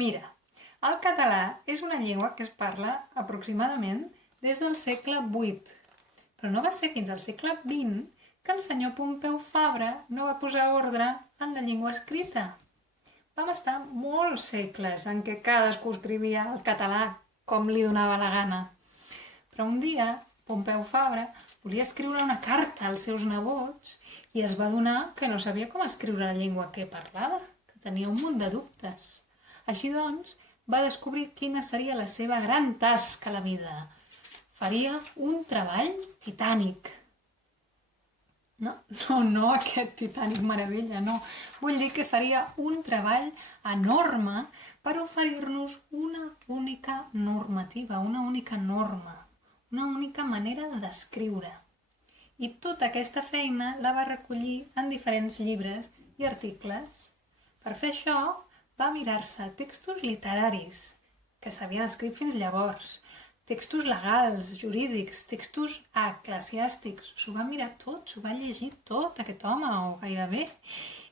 Mira, el català és una llengua que es parla aproximadament des del segle VIII, però no va ser fins al segle XX que el senyor Pompeu Fabra no va posar ordre en la llengua escrita. Vam estar molts segles en què cadascú escrivia el català com li donava la gana. Però un dia Pompeu Fabra volia escriure una carta als seus nebots i es va adonar que no sabia com escriure la llengua que parlava, que tenia un munt de dubtes. Així doncs, va descobrir quina seria la seva gran tasca a la vida. Faria un treball titànic. No aquest Titanic meravella, no. Vull dir que faria un treball enorme per oferir-nos una única normativa, una única norma, una única manera d'escriure. I tota aquesta feina la va recollir en diferents llibres i articles. Per fer això, va mirar-se textos literaris que s'havien escrit fins llavors, textos legals, jurídics, textos eclesiàstics. S'ho va mirar tot, s'ho va llegir tot, aquest home, o gairebé.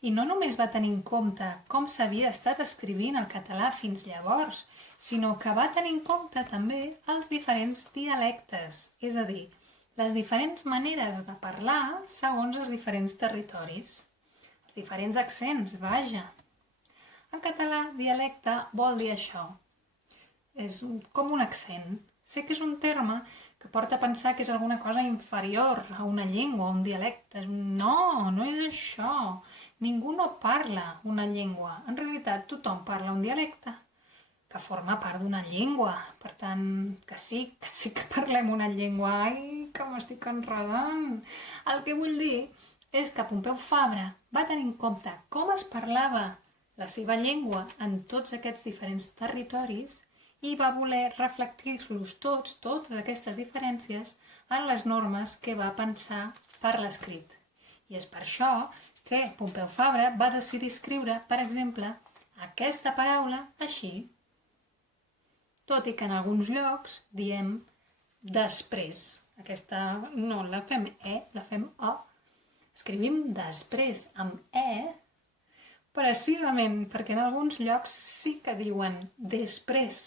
I no només va tenir en compte com s'havia estat escrivint el català fins llavors, sinó que va tenir en compte també els diferents dialectes, és a dir, les diferents maneres de parlar segons els diferents territoris. Els diferents accents, vaja. En català, dialecte vol dir això. És com un accent. Sé que és un terme que porta a pensar que és alguna cosa inferior a una llengua, a un dialecte. No, no és això. Ningú no parla una llengua. En realitat, tothom parla un dialecte que forma part d'una llengua. Per tant, que sí que parlem una llengua. Ai, que m'estic enredant. El que vull dir és que Pompeu Fabra va tenir en compte com es parlava la seva llengua en tots aquests diferents territoris i va voler reflectir-los totes aquestes diferències en les normes que va pensar per l'escrit. I és per això que Pompeu Fabra va decidir escriure, per exemple, aquesta paraula així. Tot i que en alguns llocs diem després. Aquesta no la fem la fem o. Escrivim després amb precisament perquè en alguns llocs sí que diuen després.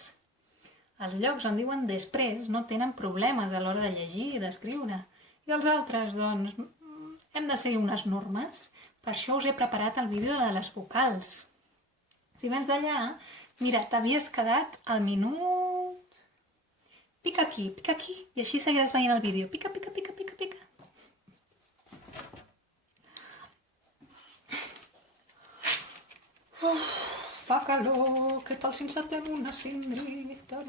Els llocs on diuen després no tenen problemes a l'hora de llegir i d'escriure. I els altres, doncs, hem de seguir unes normes. Per això us he preparat el vídeo de les vocals. Si vens d'allà, mira, t'havies quedat al minut... Pica aquí, i així seguiràs veient el vídeo. Pica, pica, pica, pica, pica. Fa calor, què tal si ens atem una cindrita?